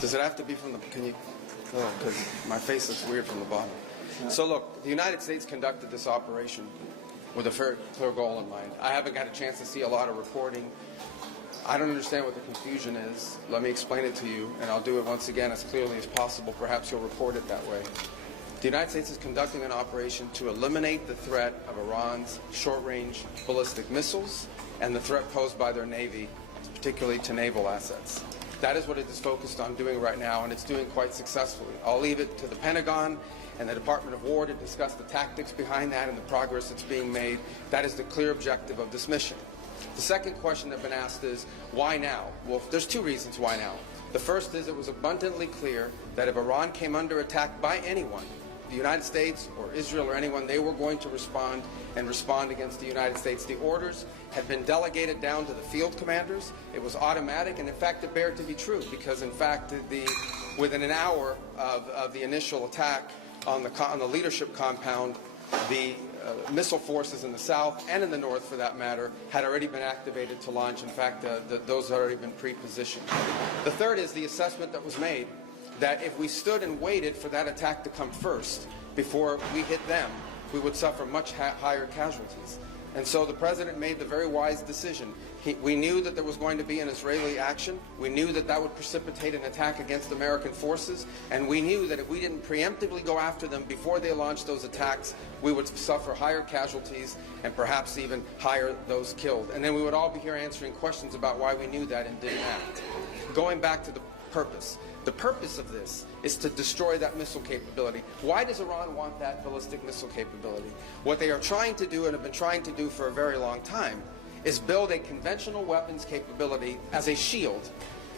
Does it have to be from the, can you, oh, because my face looks weird from the bottom. So look, the United States conducted this operation with a very clear goal in mind. I haven't got a chance to see a lot of reporting. I don't understand what the confusion is. Let me explain it to you, and I'll do it once again as clearly as possible. Perhaps you'll report it that way. The United States is conducting an operation to eliminate the threat of Iran's short-range ballistic missiles and the threat posed by their Navy, particularly to naval assets. That is what it is focused on doing right now, and it's doing quite successfully. I'll leave it to the Pentagon and the Department of War to discuss the tactics behind that and the progress that's being made. That is the clear objective of this mission. The second question that's been asked is, why now? Well, there's two reasons why now. The first is it was abundantly clear that if Iran came under attack by anyone, the United States or Israel or anyone, they were going to respond and respond against the United States. The orders had been delegated down to the field commanders. It was automatic, and in fact it bared to be true, because in fact within an hour of the initial attack on the leadership compound, the missile forces in the south and in the north, for that matter, had already been activated to launch. In fact, those had already been pre-positioned. The third is the assessment that was made that if we stood and waited for that attack to come first before we hit them, we would suffer much higher casualties. And so the President made the very wise decision. We knew that there was going to be an Israeli action. We knew that that would precipitate an attack against American forces. And we knew that if we didn't preemptively go after them before they launched those attacks, we would suffer higher casualties and perhaps even higher those killed. And then we would all be here answering questions about why we knew that and didn't act. Going back to the purpose. The purpose of this is to destroy that missile capability. Why does Iran want that ballistic missile capability? What they are trying to do, and have been trying to do for a very long time, is build a conventional weapons capability as a shield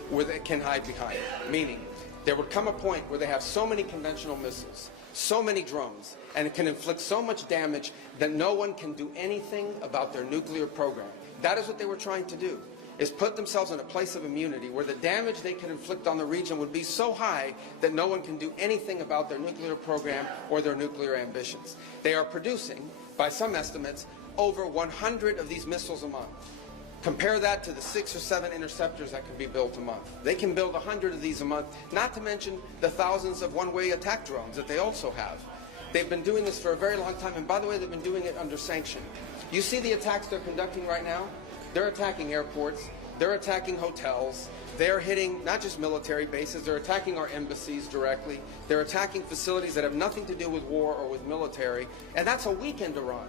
where they can hide behind. Meaning, there would come a point where they have so many conventional missiles, so many drones, and it can inflict so much damage that no one can do anything about their nuclear program. That is what they were trying to do, is put themselves in a place of immunity where the damage they could inflict on the region would be so high that no one can do anything about their nuclear program or their nuclear ambitions. They are producing, by some estimates, over 100 of these missiles a month. Compare that to the 6 or 7 interceptors that can be built a month. They can build 100 of these a month, not to mention the thousands of one-way attack drones that they also have. They've been doing this for a very long time, and by the way, they've been doing it under sanction. You see the attacks they're conducting right now? They're attacking airports, they're attacking hotels, they're hitting not just military bases, they're attacking our embassies directly, they're attacking facilities that have nothing to do with war or with military, and that's a weekend Iran.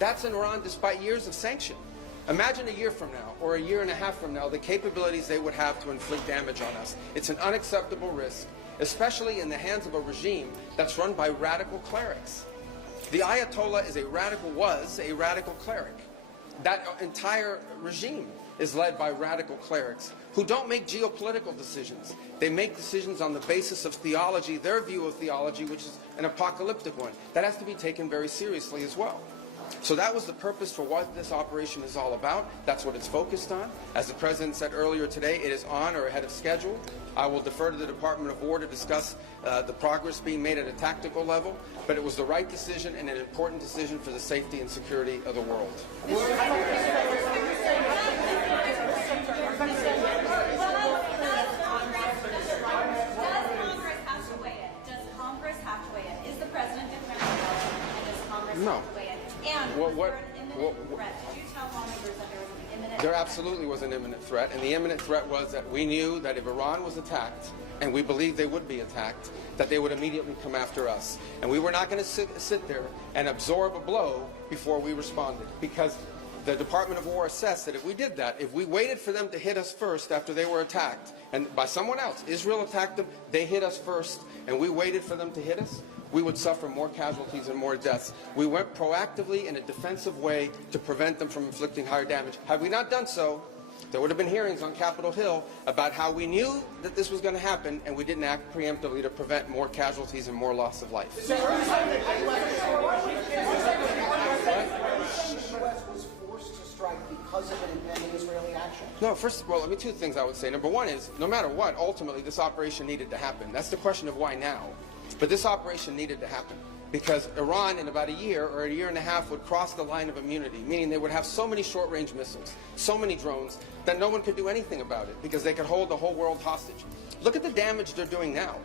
That's in Iran despite years of sanction. Imagine a year from now, or a year and a half from now, the capabilities they would have to inflict damage on us. It's an unacceptable risk, especially in the hands of a regime that's run by radical clerics. The Ayatollah was a radical cleric. That entire regime is led by radical clerics who don't make geopolitical decisions. They make decisions on the basis of theology, their view of theology, which is an apocalyptic one. That has to be taken very seriously as well. So that was the purpose for what this operation is all about. That's what it's focused on. As the President said earlier today, it is on or ahead of schedule. I will defer to the Department of War to discuss the progress being made at a tactical level, but it was the right decision and an important decision for the safety and security of the world. No. There absolutely was an imminent threat, and the imminent threat was that we knew that if Iran was attacked, and we believed they would be attacked, that they would immediately come after us. And we were not going to sit there and absorb a blow before we responded, because the Department of War assessed that if we did that, if we waited for them to hit us first after they were attacked, and by someone else, Israel attacked them, they hit us first, and we waited for them to hit us, we would suffer more casualties and more deaths. We went proactively in a defensive way to prevent them from inflicting higher damage. Had we not done so, there would have been hearings on Capitol Hill about how we knew that this was going to happen and we didn't act preemptively to prevent more casualties and more loss of life. The U.S. was forced to strike because of an impending Israeli action? No, first of all, two things I would say. Number one is, no matter what, ultimately this operation needed to happen. That's the question of why now. But this operation needed to happen because Iran in about a year or a year and a half would cross the line of immunity, meaning they would have so many short-range missiles, so many drones, that no one could do anything about it because they could hold the whole world hostage. Look at the damage they're doing now.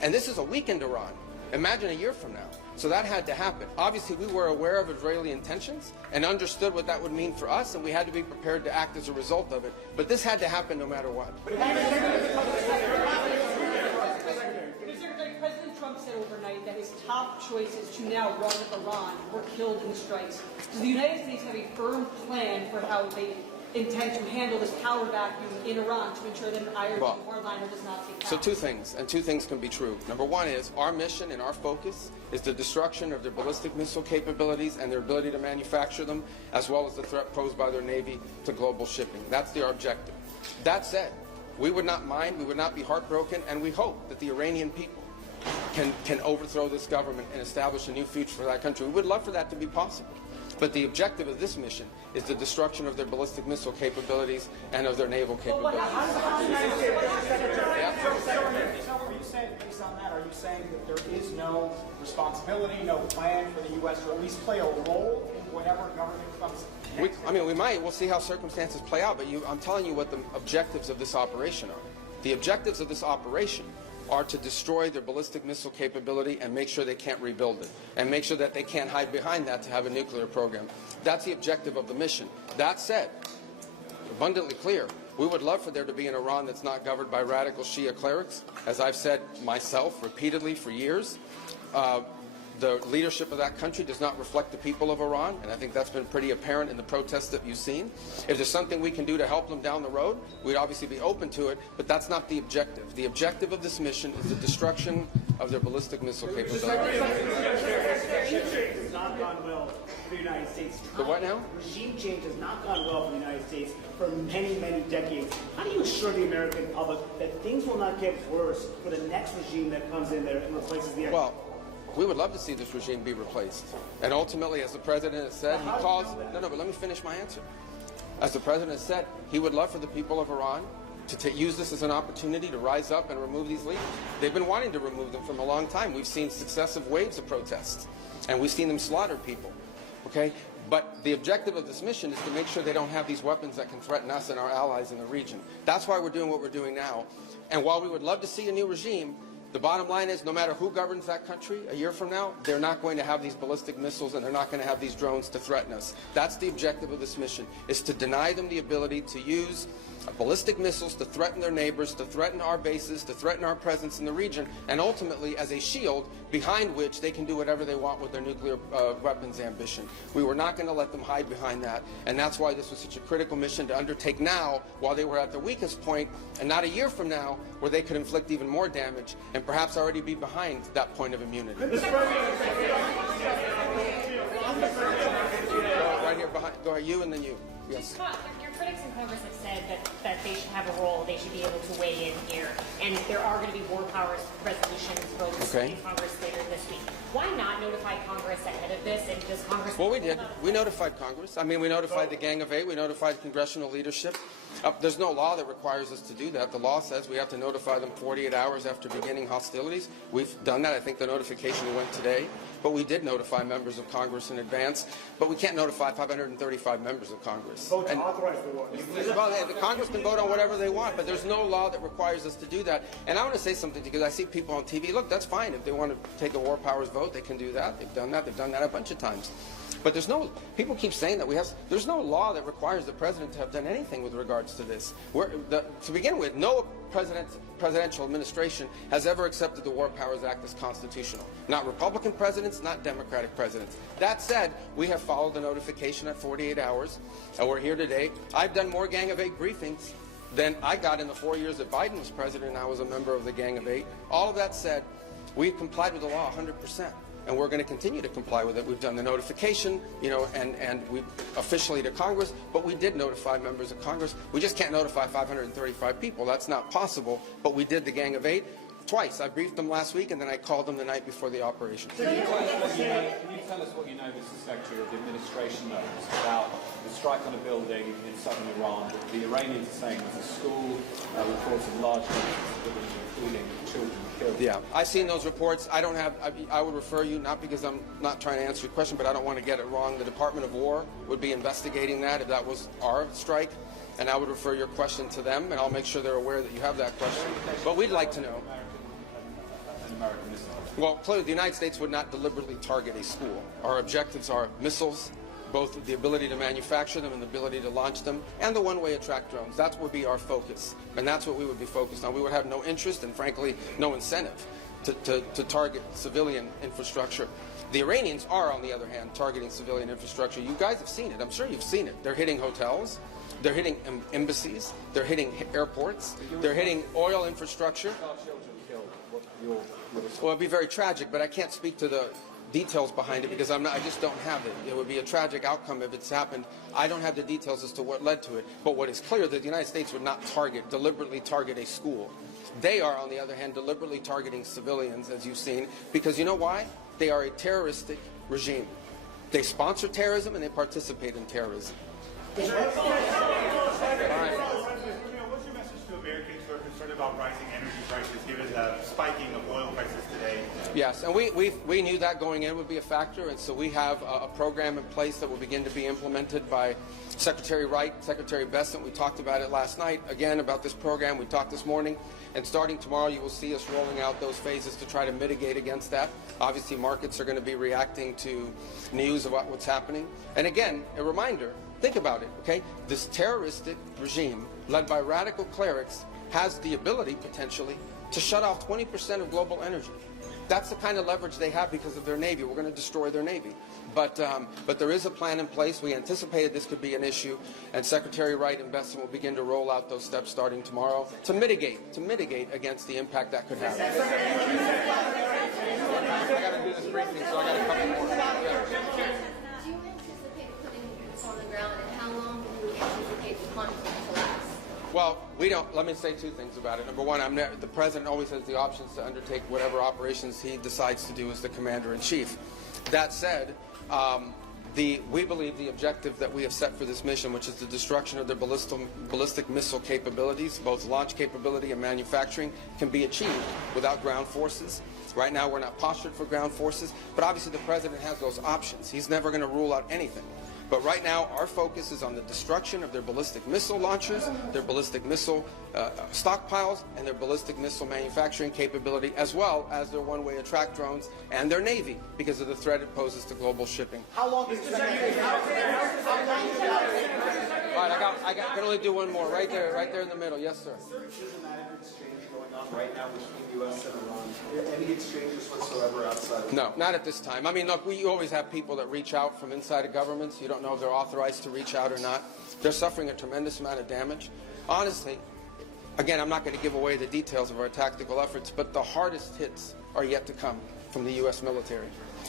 And this is a weakened Iran. Imagine a year from now. So that had to happen. Obviously, we were aware of Israeli intentions and understood what that would mean for us, and we had to be prepared to act as a result of it. But this had to happen no matter what. President Trump said overnight that his top choices to now run Iran were killed in the strikes. Does the United States have a firm plan for how they intend to handle this power vacuum in Iran to ensure that an Iron hardliner does not take power? So two things, and two things can be true. Number one is our mission and our focus is the destruction of their ballistic missile capabilities and their ability to manufacture them, as well as the threat posed by their Navy to global shipping. That's their objective. That said, we would not mind, we would not be heartbroken, and we hope that the Iranian people can overthrow this government and establish a new future for that country. We would love for that to be possible. But the objective of this mission is the destruction of their ballistic missile capabilities and of their naval capabilities. So are you saying, based on that, are you saying that there is no responsibility, no plan for the U.S. to at least play a role in whatever government comes next? We might. We'll see how circumstances play out. But I'm telling you what the objectives of this operation are. The objectives of this operation are to destroy their ballistic missile capability and make sure they can't rebuild it, and make sure that they can't hide behind that to have a nuclear program. That's the objective of the mission. That said, abundantly clear, we would love for there to be an Iran that's not governed by radical Shia clerics. As I've said myself repeatedly for years, the leadership of that country does not reflect the people of Iran, and I think that's been pretty apparent in the protests that you've seen. If there's something we can do to help them down the road, we'd obviously be open to it, but that's not the objective. The objective of this mission is the destruction of their ballistic missile capability. Has not gone well for the United States. The what now? Regime change has not gone well for the United States for many, many decades. How do you assure the American public that things will not get worse for the next regime that comes in there and replaces the Well, we would love to see this regime be replaced. And ultimately, as the president has said, he calls... No, but let me finish my answer. As the president has said, he would love for the people of Iran to use this as an opportunity to rise up and remove these leaders. They've been wanting to remove them from a long time. We've seen successive waves of protests, and we've seen them slaughter people. Okay? But the objective of this mission is to make sure they don't have these weapons that can threaten us and our allies in the region. That's why we're doing what we're doing now. And while we would love to see a new regime, the bottom line is no matter who governs that country a year from now, they're not going to have these ballistic missiles and they're not going to have these drones to threaten us. That's the objective of this mission, is to deny them the ability to use ballistic missiles to threaten their neighbors, to threaten our bases, to threaten our presence in the region, and ultimately as a shield behind which they can do whatever they want with their nuclear weapons ambition. We were not going to let them hide behind that, and that's why this was such a critical mission to undertake now while they were at their weakest point, and not a year from now where they could inflict even more damage and perhaps already be behind that point of immunity. Right here behind. Go ahead, you and then you. Yes. Your critics in Congress have said that they should have a role, they should be able to weigh in here, and there are going to be war powers resolutions votes in Congress later this week. Why not notify Congress ahead of this, and does Congress... Well, we did. We notified Congress. I mean, we notified the Gang of Eight. We notified congressional leadership. There's no law that requires us to do that. The law says we have to notify them 48 hours after beginning hostilities. We've done that. I think the notification went today. But we did notify members of Congress in advance. But we can't notify 535 members of Congress. vote to authorize the war? Well, the Congress can vote on whatever they want, but there's no law that requires us to do that. And I want to say something, because I see people on TV. Look, that's fine. If they want to take a war powers vote, they can do that. They've done that. They've done that a bunch of times. But there's no, people keep saying that there's no law that requires the president to have done anything with regards to this. To begin with, no presidential administration has ever accepted the War Powers Act as constitutional. Not Republican presidents, not Democratic presidents. That said, we have followed the notification at 48 hours, and we're here today. I've done more Gang of Eight briefings than I got in the 4 years that Biden was president and I was a member of the Gang of Eight. All of that said, we've complied with the law 100%. And we're going to continue to comply with it. We've done the notification, and we officially to Congress, but we did notify members of Congress. We just can't notify 535 people. That's not possible, but we did the Gang of Eight twice. I briefed them last week, and then I called them the night before the operation. Can you tell us what you know, Mr. Secretary, of the administration knows about the strike on a building in southern Iran that the Iranians are saying was a school, reports of large numbers of civilians, including children, killed? Yeah, I've seen those reports. I would refer you, not because I'm not trying to answer your question, but I don't want to get it wrong. The Department of War would be investigating that if that was our strike. and I would refer your question to them, and I'll make sure they're aware that you have that question. But we'd like to know. American missile. Well, clearly, the United States would not deliberately target a school. Our objectives are missiles, both the ability to manufacture them and the ability to launch them, and the one-way attract drones. That would be our focus, and that's what we would be focused on. We would have no interest and, frankly, no incentive to target civilian infrastructure. The Iranians are, on the other hand, targeting civilian infrastructure. You guys have seen it. I'm sure you've seen it. They're hitting hotels. They're hitting embassies. They're hitting airports. They're hitting oil infrastructure. Well, it'd be very tragic, but I can't speak to the details behind it because I just don't have it. It would be a tragic outcome if it's happened. I don't have the details as to what led to it. But what is clear that the United States would not deliberately target a school. They are, on the other hand, deliberately targeting civilians, as you've seen, because you know why? They are a terroristic regime. They sponsor terrorism and they participate in terrorism. What's your message to Americans who are concerned about rising energy prices given the spiking of oil prices today? Yes, and we knew that going in would be a factor, and so we have a program in place that will begin to be implemented by Secretary Wright, Secretary Bessent. We talked about it last night, again, about this program. We talked this morning, and starting tomorrow you will see us rolling out those phases to try to mitigate against that. Obviously, markets are going to be reacting to news about what's happening. And again, a reminder, think about it, okay? This terroristic regime, led by radical clerics, has the ability, potentially, to shut off 20% of global energy. That's the kind of leverage they have because of their Navy. We're going to destroy their Navy. But there is a plan in place. We anticipated this could be an issue, and Secretary Wright and Bessent will begin to roll out those steps starting tomorrow to mitigate against the impact that could have. I got to do this briefing, so I got a couple more. Yeah. Do you anticipate putting boots on the ground, and how long do you anticipate the conflict to last? Well, we don't. Let me say two things about it. Number one, the president always has the options to undertake whatever operations he decides to do as the commander-in-chief. That said, we believe the objective that we have set for this mission, which is the destruction of their ballistic missile capabilities, both launch capability and manufacturing, can be achieved without ground forces. Right now, we're not postured for ground forces, but obviously the president has those options. He's never going to rule out anything. But right now, our focus is on the destruction of their ballistic missile launchers, their ballistic missile stockpiles, and their ballistic missile manufacturing capability, as well as their one-way attract drones and their Navy, because of the threat it poses to global shipping. How long is this? All right, I can only do one more. Right there in the middle. Yes, sir. Is there a diplomatic exchange going on right now between the U.S. and Iran? Any exchanges whatsoever outside? No, not at this time. I mean, look, we always have people that reach out from inside of governments. You don't know if they're authorized to reach out or not. They're suffering a tremendous amount of damage. Honestly, again, I'm not going to give away the details of our tactical efforts, but the hardest hits are yet to come from the U.S. military.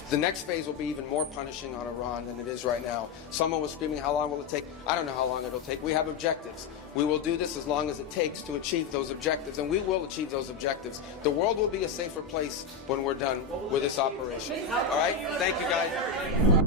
The next phase will be even more punishing on Iran than it is right now. Someone was screaming, how long will it take? I don't know how long it'll take. We have objectives. We will do this as long as it takes to achieve those objectives, and we will achieve those objectives. The world will be a safer place when we're done with this operation. All right? Thank you, guys.